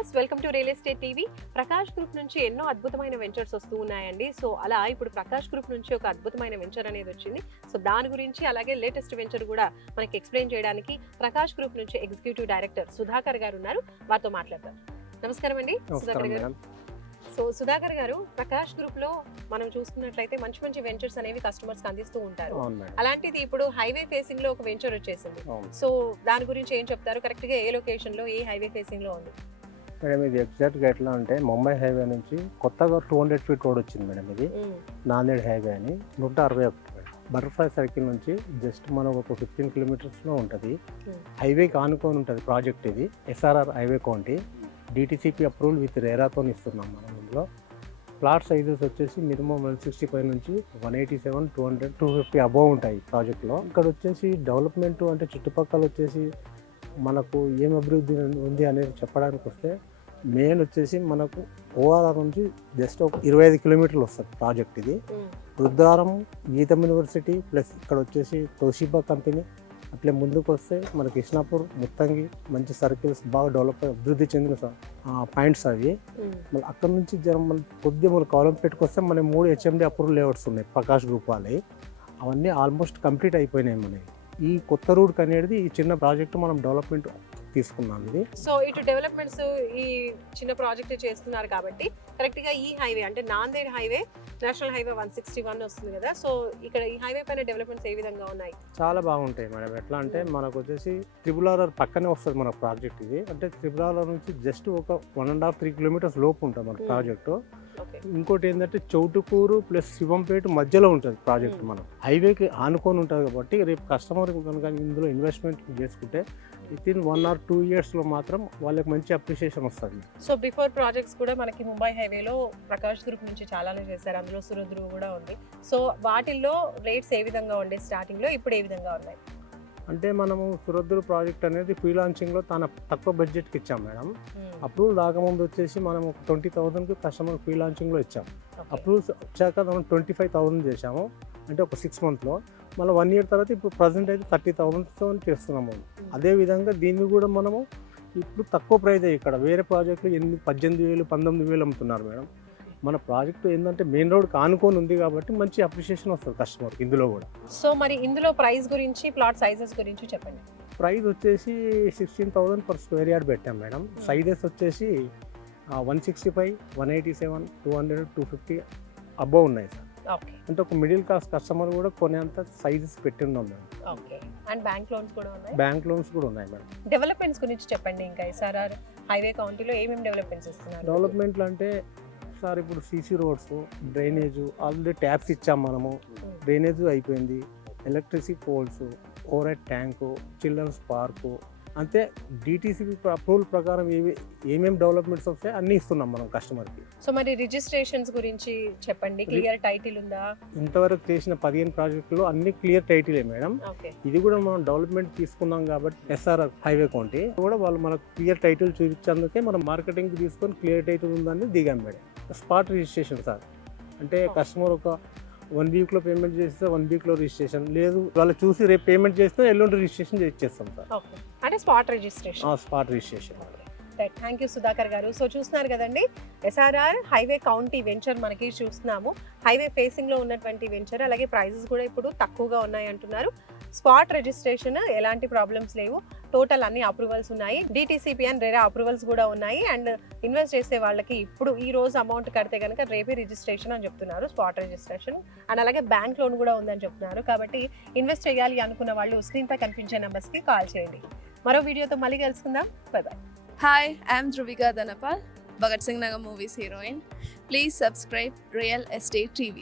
Viewers, welcome to real estate TV. Prakash group నుంచి ఎన్నో అద్భుతమైన వెంచర్స్ వస్తూ ఉన్నాయండి. సో అలా ఇప్పుడు ప్రకాష్ గ్రూప్ నుంచి ఒక అద్భుతమైన వెంచర్ అనేది వచ్చింది. సో దాని గురించి అలాగే లేటెస్ట్ వెంచర్ కూడా మనకి ఎక్స్ప్లెయిన్ చేయడానికి ప్రకాష్ గ్రూప్ నుంచి ఎగ్జిక్యూటివ్ డైరెక్టర్ సుధాకర్ గారు ఉన్నారు. వారితో మాట్లాడదాం. నమస్కారం అండి సుధాకర్ గారు. సో సుధాకర్ గారు, ప్రకాష్ గ్రూప్ లో మనం చూసుకున్నట్లయితే మంచి మంచి వెంచర్స్ అనేవి కస్టమర్స్ అందిస్తూ ఉంటారు. అలాంటిది ఇప్పుడు హైవే ఫేసింగ్ లో ఒక వెంచర్ వచ్చేసింది. సో దాని గురించి ఏం చెప్తారు? కరెక్ట్ గా ఏ లొకేషన్ లో, ఏ హైవే ఫేసింగ్ లో ఉంది మేడం? ఇది ఎగ్జాక్ట్ గా ఎట్లా అంటే ముంబై హైవే నుంచి కొత్తగా 200 ఫీట్ రోడ్ వచ్చింది మేడం. ఇది నాందేడ్ హైవే అని 161 బటర్ఫ్లై సర్కిల్ నుంచి జస్ట్ మనకు ఒక 15 కిలోమీటర్స్లో ఉంటుంది. హైవేకి ఆనుకొని ఉంటుంది ప్రాజెక్ట్. ఇది SRR highway county, DTCP approval with రేరాతో ఇస్తున్నాం మనం. ఇందులో ప్లాట్ సైజెస్ వచ్చేసి మినిమం 165 నుంచి 187, 200, 250 అబోవ్ ఉంటాయి ప్రాజెక్ట్లో. ఇక్కడ వచ్చేసి డెవలప్మెంట్ అంటే చుట్టుపక్కల వచ్చేసి మనకు ఏం అభివృద్ధి ఉంది అనేది చెప్పడానికి వస్తే మెయిన్ వచ్చేసి మనకు ఓఆర్ఆర్ నుంచి జస్ట్ ఒక 25 కిలోమీటర్లు వస్తుంది ప్రాజెక్ట్. ఇది రుద్రారం, గీతం యూనివర్సిటీ ప్లస్ ఇక్కడ వచ్చేసి తోషిబా కంపెనీ. అట్లే ముందుకు వస్తే మన కృష్ణాపూర్, ముత్తంగి మంచి సర్కిల్స్ బాగా డెవలప్ అభివృద్ధి చెందిన పాయింట్స్ అవి. మళ్ళీ అక్కడ నుంచి మన కొద్దిగా మన కాలంపేటకు వస్తే మన 3 హెచ్ఎండి అప్రూవల్ లేఅవుట్స్ ఉన్నాయి ప్రకాష్ గ్రూప్ వాళ్ళవి. అవన్నీ ఆల్మోస్ట్ కంప్లీట్ అయిపోయినాయి మనకి. ఈ కొత్త రూట్ అనేది ఈ చిన్న ప్రాజెక్ట్ మనం డెవలప్మెంట్ తీసుకున్నాం. ఇది సో ఇటు డెవలప్మెంట్స్ ఈ చిన్న ప్రాజెక్ట్ చేస్తున్నారు కాబట్టి కరెక్ట్ గా ఈ హైవే అంటే నాందేడ్ హైవే, నేషనల్ హైవే 161 వస్తుంది కదా. సో ఇక్కడ ఈ హైవే పైన డెవలప్మెంట్స్ ఏ విధంగా ఉన్నాయి? చాలా బాగుంటాయి మేడం. ఎట్లా అంటే మనకు వచ్చేసి త్రిబుల్ పక్కనే వస్తుంది మన ప్రాజెక్ట్. ఇది అంటే త్రిబుల్ నుంచి జస్ట్ ఒక 1.5-3 కిలోమీటర్స్ లోపు ఉంటుంది మన ప్రాజెక్టు. ఇంకోటి ఏంటంటే చౌటుకూరు ప్లస్ శివంపేట మధ్యలో ఉంటుంది ప్రాజెక్ట్. మనం హైవేకి ఆనుకొని ఉంటుంది కాబట్టి రేపు కస్టమర్ కనుక ఇందులో ఇన్వెస్ట్మెంట్ చేసుకుంటే వితిన్ 1 or 2 ఇయర్స్లో మాత్రం వాళ్ళకి మంచి అప్రిషియేషన్ వస్తుంది. సో బిఫోర్ ప్రాజెక్ట్స్ కూడా మనకి ముంబై హైవేలో ప్రకాష్ గ్రూప్ నుంచి చాలానే చేశారు. అందులో సురుద్రు కూడా ఉంది. సో వాటిల్లో రేట్స్ ఏ విధంగా ఉండే స్టార్టింగ్లో, ఇప్పుడు ఏ విధంగా ఉన్నాయి? అంటే మనము సురద్రు ప్రాజెక్ట్ అనేది ప్రీ లాంచింగ్లో తక్కువ బడ్జెట్కి ఇచ్చాం మేడం. అప్రూవల్ రాకముందు వచ్చేసి మనం 20,000కి కస్టమర్ ప్రీ లాంచింగ్లో ఇచ్చాం. అప్రూవల్స్ వచ్చాక మనం 25,000 చేసాము, అంటే ఒక 6 మంత్లో. మళ్ళీ 1 ఇయర్ తర్వాత ఇప్పుడు ప్రజెంట్ అయితే 30,000తో చేస్తున్నాము. అదేవిధంగా దీన్ని కూడా మనము ఇప్పుడు తక్కువ ప్రైజ్ ఇక్కడ వేరే ప్రాజెక్టులు 18,000, 19,000 అమ్ముతున్నారు మేడం. మన ప్రాజెక్టు ఏంటంటే మెయిన్ రోడ్కి ఆనుకొని ఉంది కాబట్టి మంచి అప్రిషియేషన్ వస్తుంది కస్టమర్కి ఇందులో కూడా. సో మరి ఇందులో ప్రైస్ గురించి, ప్లాట్ సైజెస్ గురించి చెప్పండి. ప్రైస్ వచ్చేసి 16,000 పర్ స్క్వేర్ యార్డ్ పెట్టాం మేడం. సైజెస్ వచ్చేసి 165, 187, 200, 250 అబోవ్ ఉన్నాయి సార్. అంటే ఒక మిడిల్ క్లాస్ కస్టమర్ కూడా కొనేంత సైజెస్ పెట్టి ఉన్నాం మేడం. అండ్ బ్యాంక్ లోన్స్ కూడా ఉన్నాయి? బ్యాంక్ లోన్స్ కూడా ఉన్నాయి మేడం. డెవలప్మెంట్స్ గురించి చెప్పండి. ఇంకా ఎస్ఆర్ఆర్ హైవే కౌంటీలో ఏమేమి డెవలప్మెంట్స్ ఇస్తున్నారు? డెవలప్మెంట్లు అంటే సార్ ఇప్పుడు CC roads, drainage already taps ఇచ్చాం మనము. డ్రైనేజ్ అయిపోయింది, electricity poles, overhead tank, children's park. అంతే డిటిసిపి అప్రూవల్ ప్రకారం ఏమేమి డెవలప్మెంట్స్ వస్తాయి అన్నీ ఇస్తున్నాం మనం కస్టమర్కి. సో మరి రిజిస్ట్రేషన్స్ గురించి చెప్పండి. క్లియర్ టైటిల్ ఉందా? ఇంతవరకు చేసిన 15 ప్రాజెక్టులు అన్ని క్లియర్ టైటిలే మేడం. ఇది కూడా మనం డెవలప్మెంట్ తీసుకున్నాం కాబట్టి ఎస్ఆర్ఆర్ హైవే కౌంటీ కూడా వాళ్ళు మనకు క్లియర్ టైటిల్ చూపించేందుకే మనం మార్కెటింగ్ తీసుకొని క్లియర్ టైటిల్ ఉందని దిగాం మేడం. స్పాట్ రిజిస్ట్రేషన్ సార్, అంటే కస్టమర్ ఒక 1 వీక్లో పేమెంట్ చేస్తే 1 వీక్లో రిజిస్ట్రేషన్ లేదు, వాళ్ళు చూసి రేపు పేమెంట్ చేస్తే ఎల్లుండి రిజిస్ట్రేషన్ చేస్తాం సార్. అంటే spot registration. Spot registration. Thank you Sudhakar గారు. సో చూస్తున్నారు కదండి, ఎస్ఆర్ఆర్ హైవే కౌంటీ వెంచర్ మనకి చూస్తున్నాము. హైవే ఫేసింగ్ లో ఉన్నటువంటి వెంచర్, అలాగే ప్రైజెస్ కూడా ఇప్పుడు తక్కువగా ఉన్నాయి అంటున్నారు. స్పాట్ రిజిస్ట్రేషన్, ఎలాంటి ప్రాబ్లమ్స్ లేవు. టోటల్ అన్ని అప్రూవల్స్ ఉన్నాయి. డిటిసిపి అండ్ రెరా అప్రూవల్స్ కూడా ఉన్నాయి. అండ్ ఇన్వెస్ట్ చేసే వాళ్ళకి ఇప్పుడు ఈ రోజు అమౌంట్ కడితే కనుక రేపే రిజిస్ట్రేషన్ అని చెప్తున్నారు, స్పాట్ రిజిస్ట్రేషన్. అండ్ అలాగే బ్యాంక్ లోన్ కూడా ఉందని చెప్తున్నారు. కాబట్టి ఇన్వెస్ట్ చేయాలి అనుకున్న వాళ్ళు స్క్రీన్ పై కనిపించే నెంబర్స్ కి కాల్ చేయండి. మరో వీడియోతో మళ్ళీ కలుసుకుందాం. By by. Hi, I'm Dhruvika Dhanapal, Bhagat Singh Nagar Movies heroine. Please subscribe Real Estate TV.